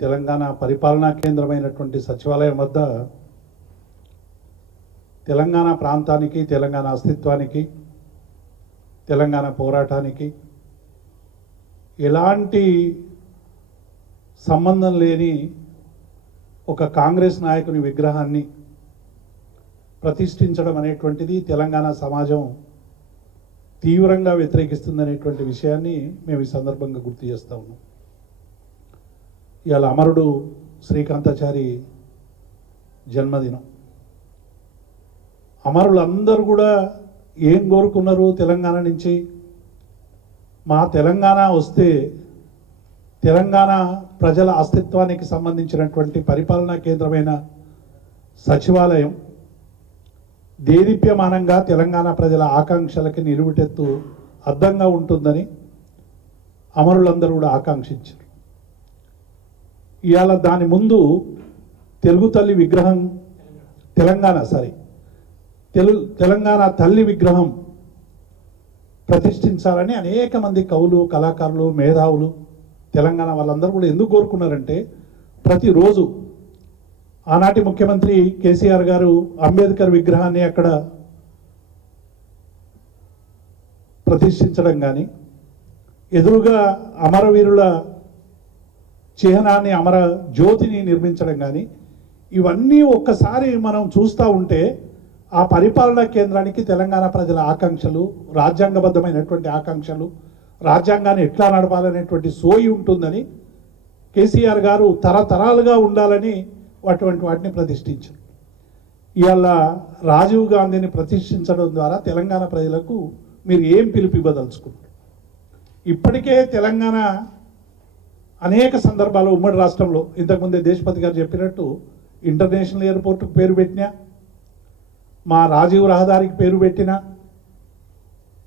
తెలంగాణ పరిపాలనా కేంద్రమైనటువంటి సచివాలయం వద్ద తెలంగాణ ప్రాంతానికి, తెలంగాణ అస్తిత్వానికి, తెలంగాణ పోరాటానికి ఎలాంటి సంబంధం లేని ఒక కాంగ్రెస్ నాయకుని విగ్రహాన్ని ప్రతిష్ఠించడం అనేటువంటిది తెలంగాణ సమాజం తీవ్రంగా వ్యతిరేకిస్తుందనేటువంటి విషయాన్ని మేము ఈ సందర్భంగా గుర్తు చేస్తూ ఉన్నాం. ఇవాళ అమరుడు శ్రీకాంతాచారి జన్మదినం. అమరులందరూ కూడా ఏం కోరుకున్నారు? తెలంగాణ నుంచి మా తెలంగాణ వస్తే తెలంగాణ ప్రజల అస్తిత్వానికి సంబంధించినటువంటి పరిపాలనా కేంద్రమైన సచివాలయం దేదీప్యమానంగా తెలంగాణ ప్రజల ఆకాంక్షలకి నిలువుటెత్తు అద్దంగా ఉంటుందని అమరులందరూ కూడా ఆకాంక్షించారు. ఇవాళ దాని ముందు తెలుగు తల్లి విగ్రహం, తెలంగాణ తల్లి విగ్రహం ప్రతిష్ఠించాలని అనేక మంది కవులు, కళాకారులు, మేధావులు, తెలంగాణ వాళ్ళందరూ కూడా ఎందుకు కోరుకున్నారంటే, ప్రతిరోజు ఆనాటి ముఖ్యమంత్రి కేసీఆర్ గారు అంబేద్కర్ విగ్రహాన్ని అక్కడ ప్రతిష్ఠించడం కానీ, ఎదురుగా అమరవీరుల చిహ్నాన్ని, అమర జ్యోతిని నిర్మించడం కానీ, ఇవన్నీ ఒక్కసారి మనం చూస్తూ ఉంటే ఆ పరిపాలనా కేంద్రానికి తెలంగాణ ప్రజల ఆకాంక్షలు, రాజ్యాంగబద్ధమైనటువంటి ఆకాంక్షలు, రాజ్యాంగాన్ని ఎట్లా నడపాలనేటువంటి సోయి ఉంటుందని కేసీఆర్ గారు తరతరాలుగా ఉండాలని అటువంటి వాటిని ప్రతిష్ఠించారు. ఇవాళ రాజీవ్ గాంధీని ప్రతిష్ఠించడం ద్వారా తెలంగాణ ప్రజలకు మీరు ఏం పిలుపు ఇవ్వదలుచుకుంటారు? ఇప్పటికే తెలంగాణ అనేక సందర్భాలు ఉమ్మడి రాష్ట్రంలో, ఇంతకుముందే దేశపతి గారు చెప్పినట్టు, ఇంటర్నేషనల్ ఎయిర్పోర్ట్కు పేరు పెట్టినా, మా రాజీవ్ రహదారికి పేరు పెట్టినా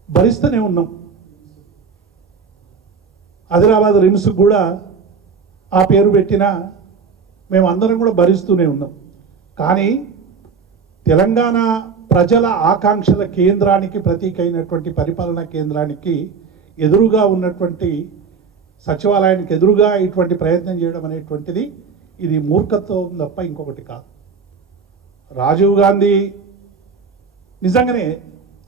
భరిస్తూనే ఉన్నాం. ఆదిలాబాద్ రిమ్స్కి కూడా ఆ పేరు పెట్టినా మేము అందరం కూడా భరిస్తూనే ఉన్నాం. కానీ తెలంగాణ ప్రజల ఆకాంక్షల కేంద్రానికి, ప్రతీక అయినటువంటి పరిపాలనా కేంద్రానికి ఎదురుగా ఉన్నటువంటి సచివాలయానికి ఎదురుగా ఇటువంటి ప్రయత్నం చేయడం అనేటువంటిది ఇది మూర్ఖత్వం తప్ప ఇంకొకటి కాదు. రాజీవ్ గాంధీ నిజంగానే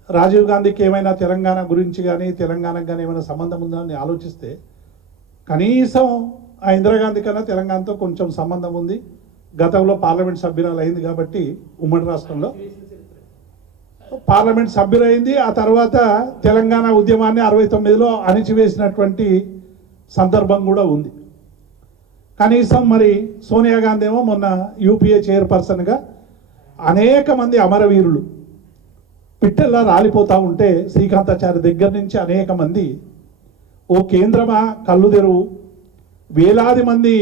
రాజీవ్ గాంధీకి ఏమైనా తెలంగాణ గురించి కానీ, తెలంగాణకు కానీ ఏమైనా సంబంధం ఉందని ఆలోచిస్తే, కనీసం ఆ ఇందిరాగాంధీ కన్నా తెలంగాణతో కొంచెం సంబంధం ఉంది. గతంలో పార్లమెంట్ సభ్యురాలు అయింది కాబట్టి, ఉమ్మడి రాష్ట్రంలో పార్లమెంట్ సభ్యులైంది. ఆ తర్వాత తెలంగాణ ఉద్యమాన్ని 69లో అణిచివేసినటువంటి సందర్భం కూడా ఉంది. కనీసం మరి సోనియా గాంధీ ఏమో మొన్న యూపీఏ చైర్పర్సన్గా అనేక మంది అమరవీరులు పిట్టెల్లా రాలిపోతూ ఉంటే, శ్రీకాంతాచారి దగ్గర నుంచి అనేక మంది, ఓ కేంద్రమా కళ్ళు తెరువు, వేలాది మంది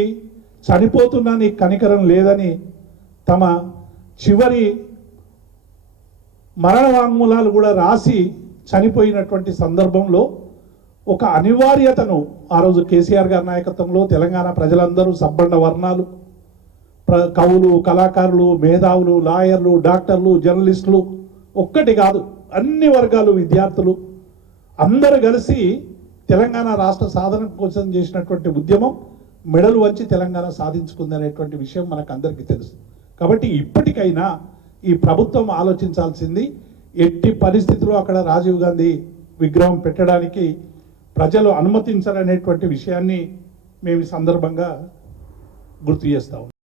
చనిపోతున్నా నీకు కనికరం లేదని తమ చివరి మరణ వాంగ్మూలాలు కూడా రాసి చనిపోయినటువంటి సందర్భంలో ఒక అనివార్యతను ఆ రోజు కేసీఆర్ గారి నాయకత్వంలో తెలంగాణ ప్రజలందరూ, సబ్బండ వర్ణాలు, కవులు, కళాకారులు, మేధావులు, లాయర్లు, డాక్టర్లు, జర్నలిస్టులు, ఒక్కటి కాదు అన్ని వర్గాలు, విద్యార్థులు అందరూ కలిసి తెలంగాణ రాష్ట్ర సాధన కోసం చేసినటువంటి ఉద్యమం మెడలు వంచి తెలంగాణ సాధించుకుందనేటువంటి విషయం మనకు అందరికీ తెలుసు. కాబట్టి ఇప్పటికైనా ఈ ప్రభుత్వం ఆలోచించాల్సింది, ఎట్టి పరిస్థితుల్లో అక్కడ రాజీవ్ గాంధీ విగ్రహం పెట్టడానికి ప్రజలు అనుమతించాలనేటువంటి విషయాన్ని మేము ఈ సందర్భంగా గుర్తు చేస్తాం.